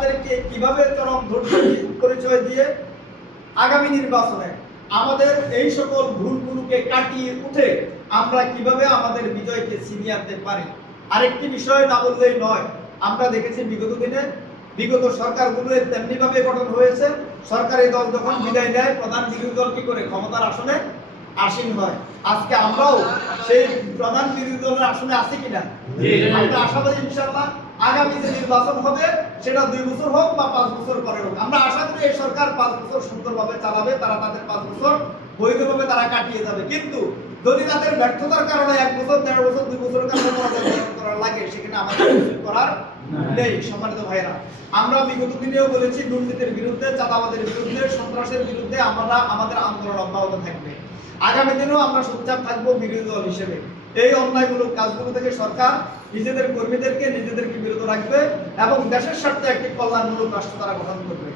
আমাদেরকে কিভাবে চরম ধৈর্য পরিচয় দিয়ে আগামী নির্বাচনে আমাদের এই সকল ভুলগুলোকে কাটিয়ে উঠে আমরা কিভাবে আমাদের বিজয়কে ছিনিয়ে আনতে পারি। আরেকটি বিষয় না বললেই নয়, আমরা দেখেছি বিগত দিনে বিগত সরকারগুলো তেমনি ভাবে গঠন হয়েছে। সরকারি দল যখন বিদায় নেয়, প্রধান বিরোধী দল কি করে ক্ষমতার আসনে আসীন হয়। আজকে আমরাও সেই প্রধান বিরোধী দলের আসনে আছি কিনা আমরা আশাবাদী ইনশাআল্লাহ। আগামী যে নির্বাচন হবে সেটা 2 বছর হোক বা 5 বছর পরে হোক, আমরা আশা করি এই সরকার 5 বছর সুন্দরভাবে চালাবে, তারা তাদের 5 বছর বৈধভাবে তারা কাটিয়ে যাবে। কিন্তু যদি তাদের ব্যর্থতার কারণে 1 বছর 1.5 বছর 2 বছরের কারণে করার লাগে, সেখানে আমাদের কিছু করার নেই। সম্মানিত ভাইরা, আমরা বিগত দিনেও বলেছি দুর্নীতির বিরুদ্ধে, চাঁদাবাদের বিরুদ্ধে, সন্ত্রাসের বিরুদ্ধে আমাদের আন্দোলন অব্যাহত থাকবে। আগামী দিনেও আমরা সোচ্চার থাকবো বিরোধী দল হিসেবে। এই অন্যায়মূলক কাজগুলো থেকে সরকার নিজেদের কর্মীদেরকে নিজেদেরকে বিরত রাখবে এবং দেশের স্বার্থে একটি কল্যাণমূলক রাষ্ট্র তারা গঠন করবে।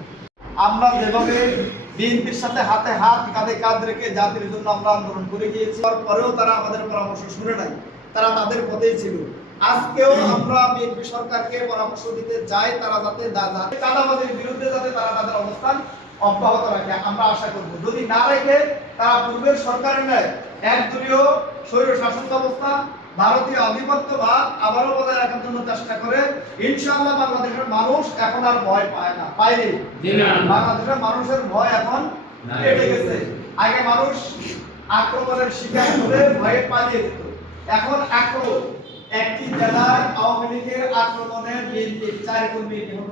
আমরা যেভাবে বিএনপির সাথে হাতে হাত কাঁধে কাঁধ রেখে জাতির জন্য আমরা আন্দোলন করে গিয়েছি, তারপরেও তারা আমাদের পরামর্শ শুনে নাই, তারা তাদের পথেই ছিল। আজকেও আমরা বিএনপি সরকারকে পরামর্শ দিতে চাই, তারা যাতে চাঁদাবাদের বিরুদ্ধে যাতে তারা তাদের অবস্থান অব্যাহত রাখে আমরা আশা করব। যদি না রেখে তারা পূর্বের সরকারের ন্যায় একদলীয় স্বৈর শাসন ব্যবস্থা, ভারতীয় আধিপত্যবাদ আবারও বজায় রাখার জন্য চেষ্টা করে, ইনশাআল্লাহ বাংলাদেশের মানুষ এখন আর ভয় পায় না, পায়নি। বাংলাদেশের মানুষের ভয় এখন কেটে গেছে। আগে মানুষ আক্রমণের শিকার হলে ভয়ে পালিয়ে যেত, এখন আক্রমণ একটি জেলায় আওয়ামী লীগের আক্রমণে বিএনপি 4 কর্মী নিহত।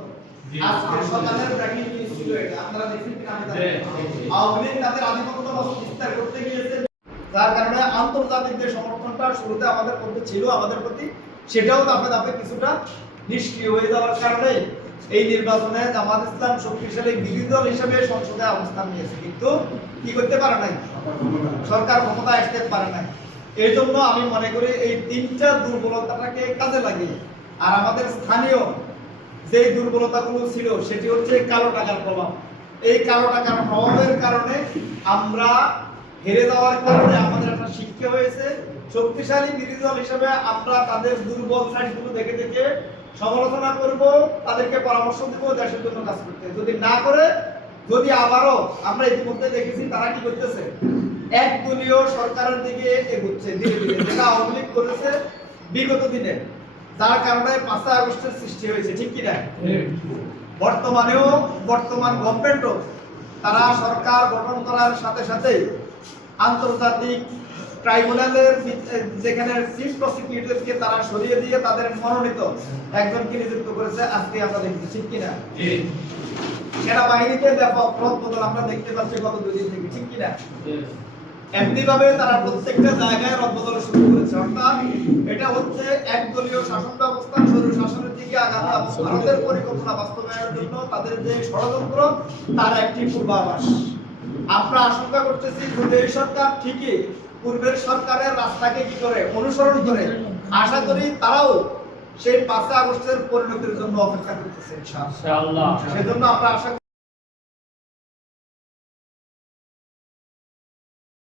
আজকে সকালের ব্রেকিং নিউজ ছিল এটা, আপনারা দেখেন কিনা আমি জানি না। আওয়ামী লীগ তাদের আধিপত্য বিস্তার করতে গিয়েছে, যার কারণে আন্তর্জাতিক যে সমর্থনটা শুরুতে আমাদের মধ্যে ছিল আমাদের প্রতি, সেটাও ধাপে ধাপে কিছুটা নিষ্ক্রিয় হয়ে যাওয়ার কারণে এই নির্বাচনে জামাত ইসলাম শক্তিশালী বিরোধী দল হিসেবে সংসদে অবস্থান নিয়েছে, কিন্তু কি করতে পারে নাই, সরকার ক্ষমতায় আসতে পারে নাই। এই জন্য আমি মনে করি এই 3টা দুর্বলতাটাকে কাজে লাগিয়ে, আর আমাদের স্থানীয় যে দুর্বলতাগুলো ছিল সেটি হচ্ছে কালো টাকার প্রভাব। এই কালো টাকার প্রভাবের কারণে আমরা হেরে যাওয়ার কারণে আমাদের একটা শিক্ষা হয়েছে, শক্তিশালী বিরোধী দল হিসেবে আমরা তাদের দুর্বল সাইডগুলো দেখে দেখে সমালোচনা করব, তাদেরকে পরামর্শ দেব দেশের জন্য কাজ করতে। যদি না করে, যদি আবারও আমরা ইতিমধ্যে দেখেছি তারা কি করতেছে, একদলীয় সরকারের দিকে এগোচ্ছে ধীরে ধীরে, যেটা আওয়ামী লীগ করেছে বিগত দিনে, যার কারণে 5 আগস্টের সৃষ্টি হয়েছে, ঠিক কিনা? বর্তমান গভর্নমেন্টও তারা সরকার গঠন করার সাথে সাথে আন্তর্জাতিক ট্রাইব্যুনালের যেখানে চিফ প্রসিকিউটরকে তারা সরিয়ে দিয়ে তাদের মনোনীত একজনকে নিযুক্ত করেছে। আজকে আমরা দেখছি, ঠিক কিনা? সেনাবাহিনীতে ব্যাপক রদবদল আমরা দেখতে পাচ্ছি গত 2 দিন থেকে, ঠিক কিনা? এমনি ভাবে তারা প্রত্যেকটা জায়গায় রদবদল শুরু করেছে। অর্থাৎ এটা হচ্ছে একদলীয় শাসন ব্যবস্থা স্বৈর শাসনের দিকে আগানো এবং ভারতের পরিকল্পনা বাস্তবায়নের জন্য তাদের যে ষড়যন্ত্র, তার একটি পূর্বাভাস। আমরা আশঙ্কা করতেছি যদি এই সরকার ঠিকই পূর্বের সরকারের রাস্তাকে কি করে অনুসরণ করে, আশা করি তারাও সেই 5 আগস্টের পরিণতির জন্য অপেক্ষা করতেছে ইনশাআল্লাহ। সেজন্য আমরা আশা